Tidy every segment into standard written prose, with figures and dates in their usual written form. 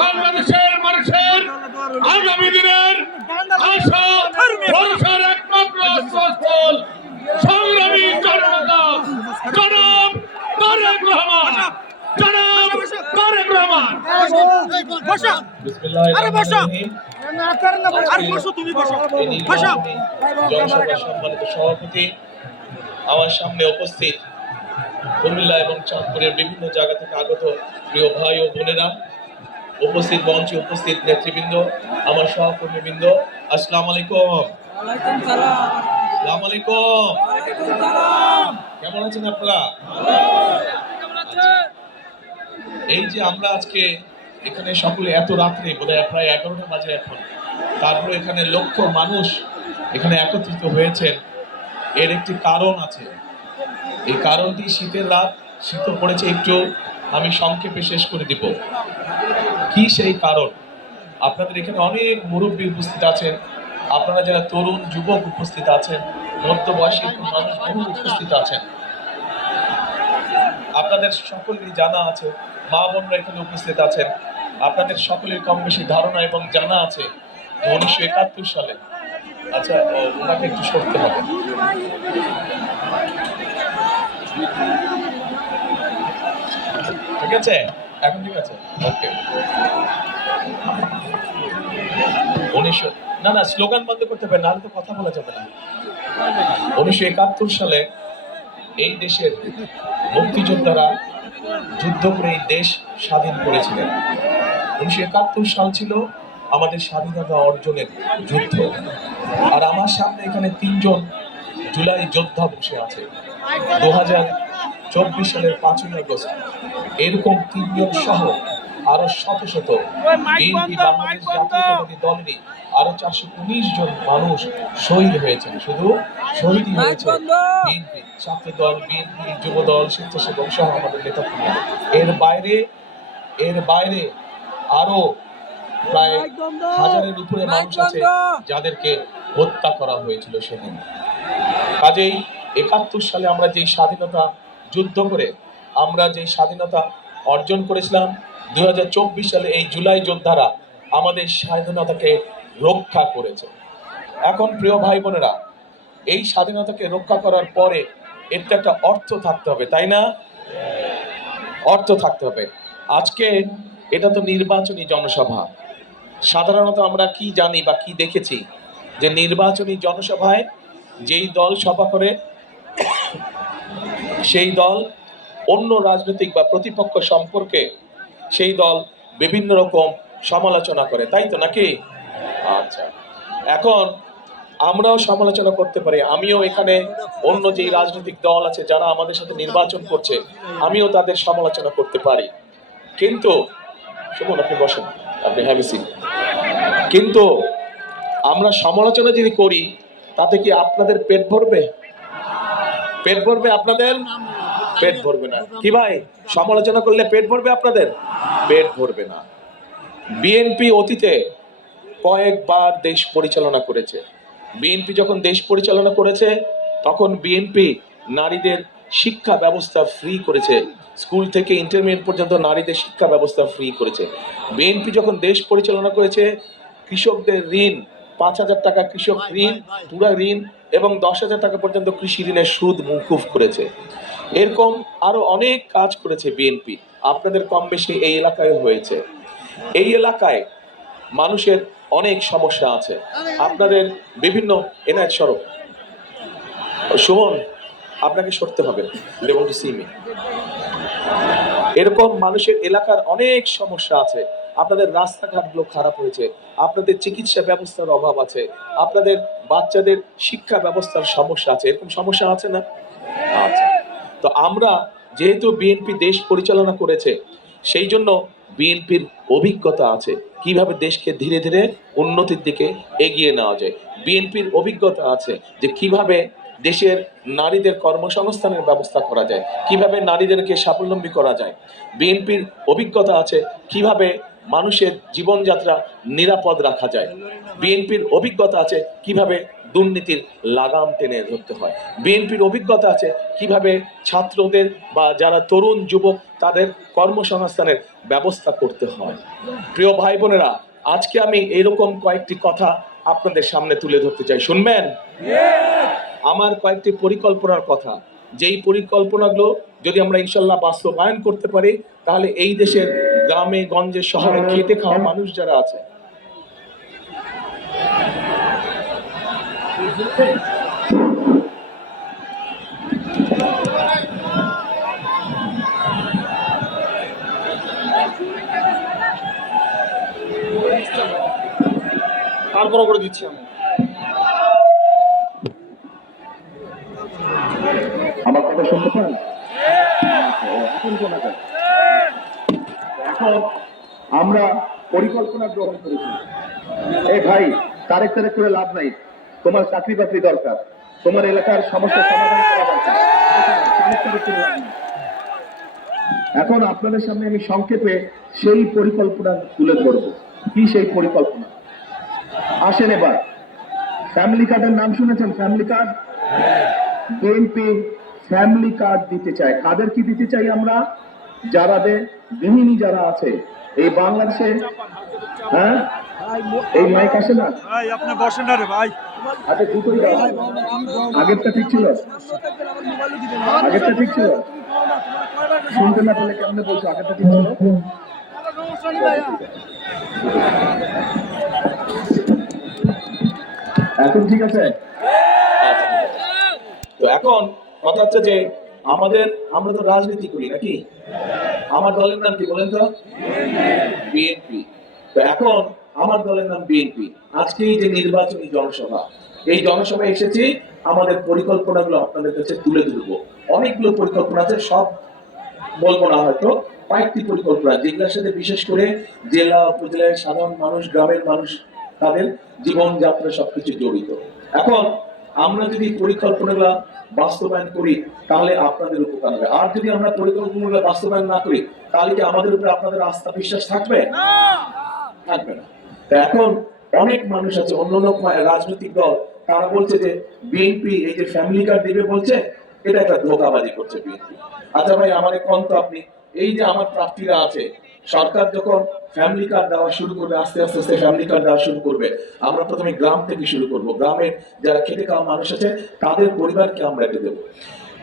বাংলাদেশের মানুষের আগামী দিনের আশা ভরসার একমাত্র আশ্রয়স্থল সংগ্রামী জনতা জনাব তারেক রহমান। জনাব তারেক রহমান। সম্মানিত সভাপতি, আমার সামনে উপস্থিত কুমিল্লা এবং চাঁদপুরের বিভিন্ন জায়গা থেকে আগত প্রিয় ভাই ও বোনেরা, উপস্থিত মঞ্চে উপস্থিত নেতৃবৃন্দ, আমার সহকর্মীবৃন্দ, আসসালামু আলাইকুম। আসসালামু আলাইকুম। কেমন আছেন আপনারা? এই যে আমরা আজকে এখানে সকলে এত রাত্রে বোধহয় প্রায় 11টা বাজে এখন, তারপরে এখানে লক্ষ মানুষ এখানে একত্রিত হয়েছেন, এর একটি কারণ আছে। এই কারণটি শীতের রাত, শীত পড়েছে একটু, আমি সংক্ষেপে শেষ করে দিব। কি সেই কারণ? আপনাদের এখানে অনেক মুরব্বী উপস্থিত আছেন, আপনারা যারা তরুণ যুবক উপস্থিত আছেন, মধ্যবয়সী মানুষ বহু উপস্থিত আছেন। আপনাদের সকলেরই জানা আছে, মা বোনরা এখানে উপস্থিত আছেন, আপনাদের সকলের কম বেশি ধারণা এবং জানা আছে 1971 সালে, আচ্ছা ওনাকে একটু সরতে হবে, ঠিক আছে? এখন ঠিক আছে, ওকে। 1900 না স্লোগান বন্ধ করতে হবে, নাহলে তো কথা বলা যাবে না। 1971 সালে এই দেশের মুক্তিযোদ্ধারা যুদ্ধ করে এই দেশ স্বাধীন করেছিলেন। 1971 সাল ছিল আমাদের স্বাধীনতা অর্জনের যুদ্ধ। আর আমার সামনে এখানে 3জন জুলাই যোদ্ধা বসে আছে। 2024 সালের 5ই আগস্ট এরকম 3জন সহ আরো শত শত বিএনপি বাংলাদেশ জাতীয়তাবাদী দলেরই আরো 419 জন মানুষ শহীদ হয়েছেন। শুধু শহীদই হয়েছে বিএনপি, ছাত্র দল, বিএনপি, যুব দল, স্বেচ্ছাসেবক সহ আমাদের নেতাকর্মীরা। এর বাইরে আরো প্রায় হাজারের উপরে মানুষ আছে যাদেরকে হত্যা করা হয়েছিল সেদিন। কাজেই 71 সালে আমরা যে স্বাধীনতা যুদ্ধ করে আমরা যে স্বাধীনতা অর্জন করেছিলাম, 2024 সালে এই জুলাই যোদ্ধারা আমাদের স্বাধীনতাকে রক্ষা করেছে। এখন প্রিয় ভাই বোনেরা, এই স্বাধীনতাকে রক্ষা করার পরে এর তো একটা অর্থ থাকতে হবে, তাই না? অর্থ থাকতে হবে। আজকে এটা তো নির্বাচনী জনসভা। সাধারণত আমরা কি জানি বা কি দেখেছি যে নির্বাচনী জনসভায় যেই দল সভা করে সেই দল অন্য রাজনৈতিক বা প্রতিপক্ষ সম্পর্কে সেই দল বিভিন্ন রকম সমালোচনা করে, তাই তো নাকি? আচ্ছা, এখন আমরাও সমালোচনা করতে পারি। আমিও এখানে অন্য যে রাজনৈতিক দল আছে যারা আমাদের সাথে নির্বাচন করছে, আমিও তাদের সমালোচনা করতে পারি। কিন্তু শুনুন, আপনি বসেন, আপনি হ্যাভ এ সিট। কিন্তু আমরা সমালোচনা যদি করি তাতে কি আপনাদের পেট ভরবে? পেট ভরবে আপনাদের? পেট ভরবে না। কি ভাই, সমালোচনা করলে পেট ভরবে আপনাদের? পেট ভরবে না। বিএনপি অতীতে কয়েকবার দেশ পরিচালনা করেছে। বিএনপি যখন দেশ পরিচালনা করেছে তখন বিএনপি নারীদের শিক্ষা ব্যবস্থা ফ্রি করেছে, স্কুল থেকে ইন্টারমিডিয়েট পর্যন্ত নারীদের শিক্ষা ব্যবস্থা ফ্রি করেছে। বিএনপি যখন দেশ পরিচালনা করেছে কৃষকদের ঋণ, 5,000 টাকা কৃষক ঋণ, পুরা ঋণ এবং 10,000 টাকা পর্যন্ত কৃষি ঋণের সুদ মওকুফ করেছে। এরকম আরো অনেক কাজ করেছে বিএনপি। আপনাদের কম বেশি এই এলাকায় হয়েছে। এই এলাকায় মানুষের অনেক সমস্যা আছে। আপনাদের বিভিন্ন এনআইট সড়ক, সুমন আপনাকে সরতে হবে, এরকম মানুষের এলাকার অনেক সমস্যা আছে। আপনাদের রাস্তাঘাটগুলো খারাপ হয়েছে, আপনাদের চিকিৎসা ব্যবস্থার অভাব আছে, আপনাদের বাচ্চাদের শিক্ষা ব্যবস্থার সমস্যা আছে। এরকম সমস্যা আছে না? আচ্ছা, তো আমরা যেহেতু বিএনপি দেশ পরিচালনা করেছে সেই জন্য বিএনপির অভিজ্ঞতা আছে কিভাবে দেশকে ধীরে ধীরে উন্নতির দিকে এগিয়ে নেওয়া যায়। বিএনপির অভিজ্ঞতা আছে যে কিভাবে দেশের নারীদের কর্মসংস্থানের ব্যবস্থা করা যায়, কিভাবে নারীদেরকে স্বাবলম্বী করা যায়। বিএনপির অভিজ্ঞতা আছে কিভাবে মানুষের জীবনযাত্রা নিরাপদ রাখা যায়। বিএনপির অভিজ্ঞতা আছে কিভাবে দুর্নীতির লাগাম টেনে ধরতে হয়। বিএনপির অভিজ্ঞতা আছে কিভাবে ছাত্রদের বা যারা তরুণ যুবক তাদের কর্মসংস্থানের ব্যবস্থা করতে হয়। প্রিয় ভাই বোনেরা, আজকে আমি এরকম কয়েকটি কথা আপনাদের সামনে তুলে ধরতে চাই, শুনবেন? আমার কয়েকটি পরিকল্পনার কথা, যেই পরিকল্পনাগুলো যদি আমরা ইনশাল্লাহ বাস্তবায়ন করতে পারি, তাহলে এই দেশের গ্রামে গঞ্জে শহরে খেটে খাওয়া মানুষ যারা আছে তারপর করে দিচ্ছি আমি। আমার কথা শুনতে পান? এখন আমরা পরিকল্পনা গ্রহণ করেছি। এই ভাই, তারেক তারেক করে লাভ নাই। তোমার চাকরি বাকরি দরকার, তোমার এলাকার সমস্যা সমাধান করা দরকার। তারেক তারেক করে লাভ নাই। এখন আপনাদের সামনে আমি সংক্ষেপে সেই পরিকল্পনা তুলে ধরব। কি সেই পরিকল্পনা? আসেন এবার। ফ্যামিলি কার্ডের নাম শুনেছেন? Family card, BNP family card দিতে চায়। কাদের কি দিতে চাই আমরা? যারা গৃহিণী যারা আছে এই বাংলাদেশে, হ্যাঁ, এই মাইক আসে না ভাই, আপনি বসেন না রে ভাই। আচ্ছা, দুটোই দাও। আগেরটা ঠিক ছিল? আগেরটা ঠিক ছিল? শুনতে না পেলে কেমনে বলছো আগেরটা ঠিক ছিল? এখন ঠিক আছে? তো এখন কথা হচ্ছে যে আমরা তো রাজনীতি করি নাকি? আমার দলের নাম কি বলেন তো? বিএনপি। তো এখন আমার দলের নাম বিএনপি। আজকে এই যে নির্বাচনী জনসভা, এই জনসভায় এসেছি আমাদের পরিকল্পনাগুলো আপনাদের কাছে তুলে ধরবো। অনেকগুলো পরিকল্পনা আছে, সব বলবো না, হয়তো কয়েকটি পরিকল্পনা যেগুলোর সাথে বিশেষ করে জেলা উপজেলার সাধারণ মানুষ, গ্রামের মানুষ, তাদের জীবনযাত্রা সবকিছু জড়িত। এখন আমরা যদি পরিকল্পনাগুলো বাস্তবায়ন করি তাহলে আপনাদের উপকার হবে। আর যদি আমরা পরিকল্পনাগুলো বাস্তবায়ন না করি তাহলে কি আমাদের উপরে আপনাদের আস্থা বিশ্বাস থাকবে? থাকবে না। তো এখন অনেক মানুষ আছে, অন্যান্য রাজনৈতিক দল, তারা বলছে যে বিএনপি এই যে ফ্যামিলি কার্ড দিবে বলছে, এটা একটা ধোঁকাবাজি করছে বিএনপি। আচ্ছা ভাই, আমার কোন তো আপনি এই যে আমার প্রার্থীরা আছে, সরকার যখন ফ্যামিলি কার্ড দেওয়া শুরু করবে, আস্তে আস্তে আস্তে ফ্যামিলি কার্ড দেওয়া শুরু করবে, আমরা প্রথমে গ্রাম থেকে শুরু করব। গ্রামের যারা খেটে খাওয়া মানুষ আছে তাদের পরিবারকে আমরা এটা দেবো।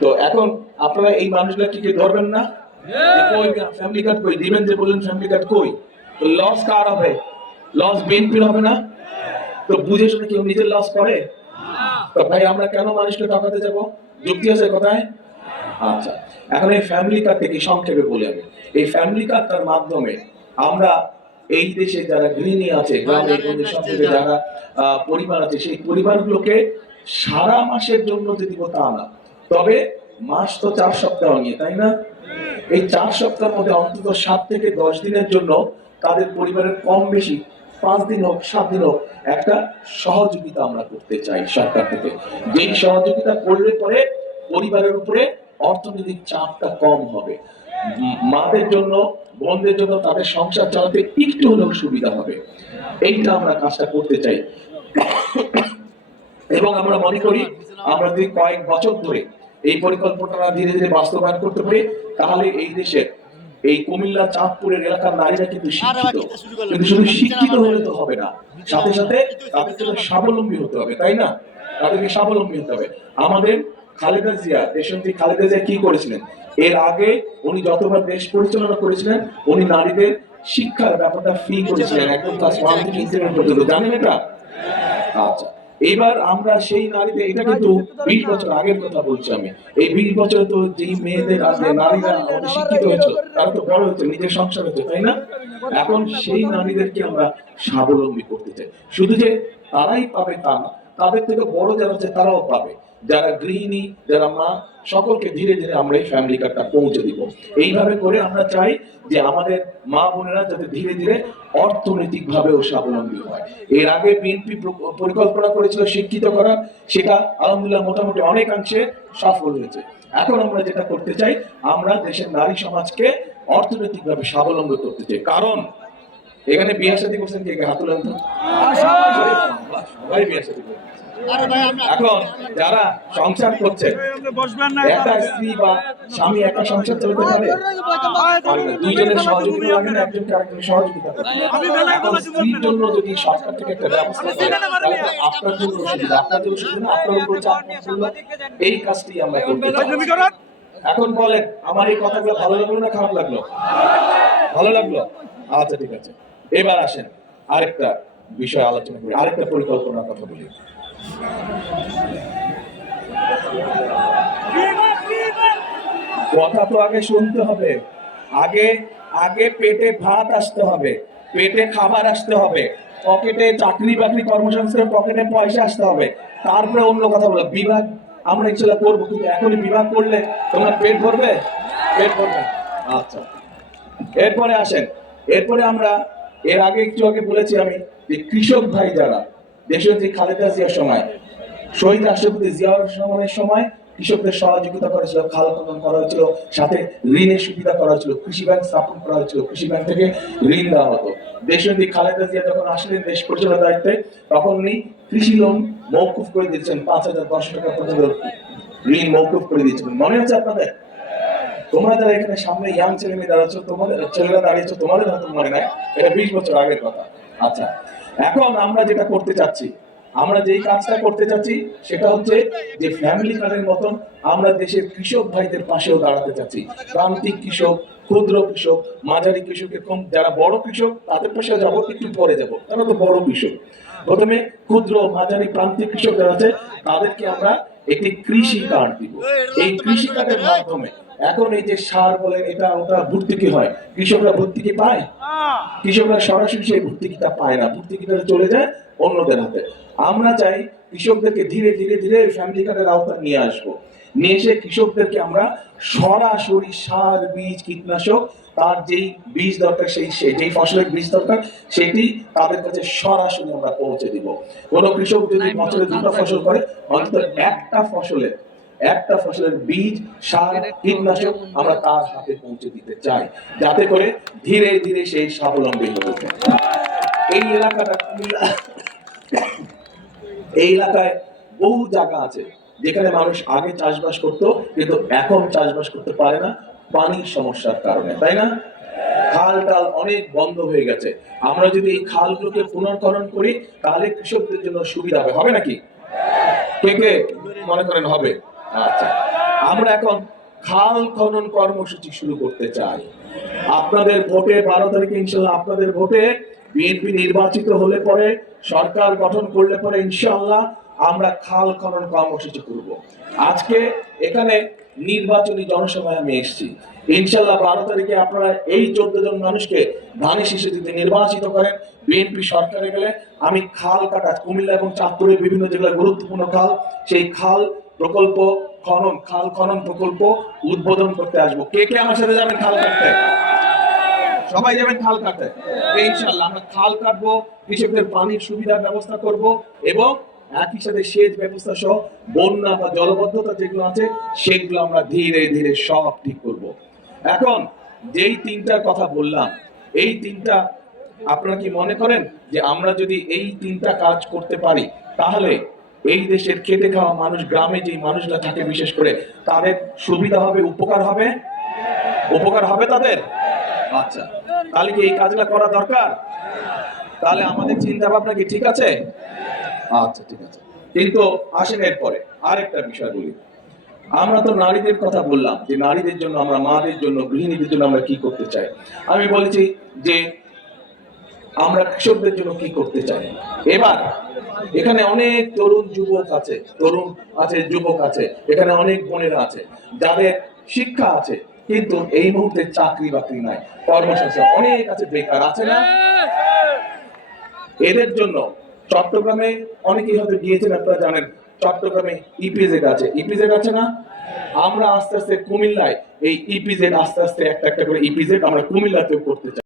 তো এখন আপনারা এই মানুষগুলা কি ধরবেন না? কই ফ্যামিলি কার্ড কই দিবেন? যে বললেন ফ্যামিলি কার্ড কই, তো লস কার হবে? লস বিএনপির হবে না? তো বুঝে শুনে কেউ নিজের লস করে? তো ভাই আমরা কেন মানুষকে টাকাতে যাব? যুক্তি আছে কোথায়? আচ্ছা, এখন এই ফ্যামিলি কার্ড থেকে সংক্ষেপে বলি আমি। এই ফ্যামিলি কার্ডটার মাধ্যমে আমরা এই দেশে যারা গৃহিণী আছে, গ্রামে গঞ্জে শহরে যারা পরিবার আছে, সেই পরিবারগুলোকে সারা মাসের জন্য যে দিব তা না, তবে মাস তো 4 সপ্তাহ নিয়ে, তাই না? এই 4 সপ্তাহের মধ্যে অন্তত 7 থেকে 10 দিনের জন্য তাদের পরিবারের কম বেশি 5 দিন হোক 7 দিন হোক একটা সহযোগিতা আমরা করতে চাই সরকার থেকে। যেই সহযোগিতা করলে পরে পরিবারের উপরে অর্থনৈতিক চাপটা কম হবে, মাদের জন্য, বোনদের জন্য তাদের সংসার চালাতে একটু হলেও সুবিধা হবে। এইটা আমরা কাজটা করতে চাই এবং আমরা মনে করি আমরা যদি কয়েক বছর ধরে এই পরিকল্পনাটা ধীরে ধীরে বাস্তবায়ন করতে পারি তাহলে এই দেশের এই কুমিল্লা চাঁদপুরের এলাকার নারীরা কিন্তু শিক্ষিত, কিন্তু শুধু শিক্ষিত হলে তো হবে না, সাথে সাথে তাদের জন্য স্বাবলম্বী হতে হবে, তাই না? তাদেরকে স্বাবলম্বী হতে হবে। আমাদের খালেদা জিয়া, দেশনেত্রী খালেদা জিয়া কি করেছিলেন? এর আগে উনি যতবার দেশ পরিচালনা করেছিলেন উনি নারীদের শিক্ষার ব্যাপারটা ফ্রি করেছিলেন, একদম ক্লাস 1 থেকে ইন্টারমিডিয়েট পর্যন্ত, জানেন এটা? আচ্ছা, এবার আমরা সেই নারীদের, এটা কিন্তু 20 বছর আগের কথা বলছি আমি, এই 20 বছরে তো যেই মেয়েদের আছে, নারীরা আমাদের শিক্ষিত হয়েছে, তারা তো বড় হচ্ছে, নিজের সংসার হচ্ছে, তাই না? এখন সেই নারীদেরকে আমরা স্বাবলম্বী করতে চাই। শুধু যে তারাই পাবে তা না, তাদের থেকে বড় যারা আছে তারাও পাবে, যারা গৃহিণী, যারা মা, সকলকে ধীরে ধীরে আমরা এই ফ্যামিলি কার্ডটা পৌঁছে দিব। এইভাবে করে আমরা চাই যে আমাদের মা বোনেরা যাতে ধীরে ধীরে অর্থনৈতিক ভাবেও স্বাবলম্বী হয়। এর আগে বিএনপি পরিকল্পনা করেছিল শিক্ষিত করা, সেটা আলহামদুলিল্লাহ মোটামুটি অনেকাংশে সফল হয়েছে। এখন আমরা যেটা করতে চাই, আমরা দেশের নারী সমাজকে অর্থনৈতিক ভাবে স্বাবলম্বী করতে চাই। কারণ এখানে বিয়ে শাদী করছেন কে? হাত তুলেন তো। সবাই বিয়ে শাদী করছেন। এখন যারা সংসার করছে, আপনি বসবেন না একা স্ত্রী বা স্বামী একা সংসার চলতে পারে? পারে না। দুইজনের সহযোগিতা লাগে না, একজনকে আরেকজনের সহযোগিতা করতে হবে। এখন স্ত্রীর জন্য যদি সরকার থেকে একটা ব্যবস্থা করে, তাহলে তো আপনার জন্য সুবিধা, আপনার জন্য সুবিধা, আপনার উপর চাপ পড়লো, এই কাজটি আমরা করতে চাই। এখন বলেন, আমার এই কথাগুলো ভালো লাগলো না খারাপ লাগলো? ভালো লাগলো? আচ্ছা ঠিক আছে, এবার আসেন আরেকটা বিষয় আলোচনা করি, আরেকটা পরিকল্পনার কথা বলি। কথা তো আগে শুনতে হবে, আগে আগে পেটে ভাত আসতে হবে, পেটে খাবার আসতে হবে, পকেটে চাকরি বাকরি কর্মসংস্থান, পকেটে পয়সা আসতে হবে, তারপরে অন্য কথা বলো। বিভাগ আমরা ইনশাল্লাহ করবো, কিন্তু এখনই বিভাগ করলে তোমার পেট ভরবে? পেট ভরবে। আচ্ছা, এরপরে আসেন, এরপরে আমরা এর আগে একটু আগে বলেছি আমি যে কৃষক ভাই যারা দেশনেত্রী খালেদা জিয়ার সময়, শহীদ রাষ্ট্রপতি জিয়াউর রহমানের সময় কৃষকদের সহযোগিতা করেছিল, খাল খনন করা হয়েছিল, সাথে ঋণের সুবিধা করা হয়েছিল, কৃষি ব্যাংক স্থাপন করা হয়েছিল, কৃষি ব্যাংক থেকে ঋণ দেওয়া হতো। দেশনেত্রী খালেদা জিয়া যখন আসলেন দেশ পরিচালনার দায়িত্বে, তখন উনি কৃষি লোন মওকুফ করে দিয়েছেন, 5,000 টাকা পর্যন্ত ঋণ মওকুফ করে দিয়েছিলেন। মনে আছে আপনাদের? তোমরা যারা এখানে সামনে ইয়াং ছেলে মেয়ে দাঁড়াচ্ছ, তোমাদের ছেলেরা দাঁড়িয়েছো, তোমাদের হয়তো মনে নাই, এটা 20 বছর আগের কথা। আচ্ছা, এখন আমরা যেটা করতে চাচ্ছি, আমরা যেই কাজটা করতে চাচ্ছি সেটা হচ্ছে যে ফ্যামিলি কার্ডের মতন আমরা দেশের কৃষক ভাইদের পাশেও দাঁড়াতে চাচ্ছি। প্রান্তিক কৃষক, ক্ষুদ্র কৃষক, মাঝারি কৃষক, এরকম যারা বড় কৃষক তাদের পাশে যাবো, একটু পরে যাব, তারা তো বড় কৃষক। প্রথমে ক্ষুদ্র, মাঝারি, প্রান্তিক কৃষক যারা আছে তাদেরকে আমরা একটি কৃষি কার্ড দিব। এই কৃষি কার্ডের মাধ্যমে এখন এই যে সার বলে এটা ওটা ভর্তুকি হয়, কৃষকরা ভর্তুকি পায়? কৃষকরা সরাসরি সেই ভর্তুকিটা পায় না, ভর্তুকিটা চলে যায় অন্যদের হাতে। আমরা চাই কৃষকদেরকে ধীরে ধীরে ধীরে ফ্যামিলি কার্ডের আওতায় নিয়ে আসবো, নিয়ে এসে কৃষকদেরকে আমরা সরাসরি সার, বীজ, কীটনাশক, তার যেই বীজ দরকার, যেই ফসলের বীজ দরকার সেটি তাদের কাছে সরাসরি আমরা পৌঁছে দিব। কোনো কৃষক যদি বছরে 2টা ফসল করে, অন্তত একটা ফসলের বীজ, সার, কীটনাশক আমরা তার হাতে পৌঁছে দিতে চাই, যাতে করে ধীরে ধীরে সেই স্বাবলম্বী হয়ে ওঠে। এই এলাকাটা এই এলাকায় বহু জায়গা আছে যেখানে মানুষ আগে চাষবাস করতো, কিন্তু এখন চাষবাস করতে পারে না পানির সমস্যার কারণে, তাই না? খাল টাল অনেক বন্ধ হয়ে গেছে। আমরা যদি এই খালগুলোকে পুনর্করণ করি তাহলে কৃষকদের জন্য সুবিধা হবে, হবে নাকি? কে কে মনে করেন হবে? আচ্ছা, আমরা এখন খাল খনন কর্মসূচি শুরু করতে চাই। আপনাদের ভোটে 12 তারিখে ইনশাল্লাহ, আপনাদের ভোটে বিএনপি নির্বাচিত হলে পরে, সরকার গঠন করলে পরে ইনশাল্লাহ আমরা খাল খনন কর্মসূচি করব। আজকে এখানে নির্বাচনী জনসভায় আমি এসেছি, ইনশাল্লাহ 12 তারিখে আপনারা এই 14 জন মানুষকে ধানে শীষে দিতে নির্বাচিত করেন। বিএনপি সরকারে গেলে আমি খাল কাটা, কুমিল্লা এবং চাঁদপুরের বিভিন্ন জেলায় গুরুত্বপূর্ণ খাল, সেই খাল প্রকল্প খাল খনন প্রকল্প উদ্বোধন করতে আসবো। কে কে আমার সাথে যাবেন খাল কাটতে? সবাই যাবেন খাল কাটতে? ইনশাআল্লাহ আমরা খাল কাটবো, কৃষকদের পানির সুবিধার ব্যবস্থা করব, এবং একই সাথে সেচ ব্যবস্থা সহ বন্যা বা জলবদ্ধতা যেগুলো আছে সেগুলো আমরা ধীরে ধীরে সব ঠিক করব। এখন যেই 3টার কথা বললাম, এই 3টা আপনারা কি মনে করেন যে আমরা যদি এই 3টা কাজ করতে পারি তাহলে এই দেশের খেটে খাওয়া মানুষ, গ্রামে যে মানুষরা থাকে বিশেষ করে, তাদের সুবিধা হবে, উপকার হবে? উপকার হবে তাদের? আচ্ছা, তাহলে কি এই কাজগুলো করা দরকার? তাহলে আমাদের চিন্তা ভাবনা কি ঠিক আছে? আচ্ছা ঠিক আছে, কিন্তু আসেন এরপরে আরেকটা বিষয় বলি। আমরা তো নারীদের কথা বললাম যে নারীদের জন্য, আমরা মাদের জন্য, গৃহিণীদের জন্য আমরা কি করতে চাই। আমি বলেছি যে আমরা কৃষকদের জন্য কি করতে চাই। এবার এখানে অনেক তরুণ যুবক আছে, যুবক আছে, এখানে অনেক বোনেরা আছে যাদের শিক্ষা আছে, কিন্তু এই মুহূর্তে চাকরি বাকরি নাই, কর্মসংস্থান অনেক আছে, বেকার আছে না? এদের জন্য চট্টগ্রামে অনেকেই হয়তো গিয়েছেন, আপনারা জানেন চট্টগ্রামে ইপিজেড আছে না? আমরা আস্তে আস্তে কুমিল্লায় এই ইপিজেড, আস্তে আস্তে একটা একটা করে ইপিজেড আমরা কুমিল্লাতেও করতে চাই।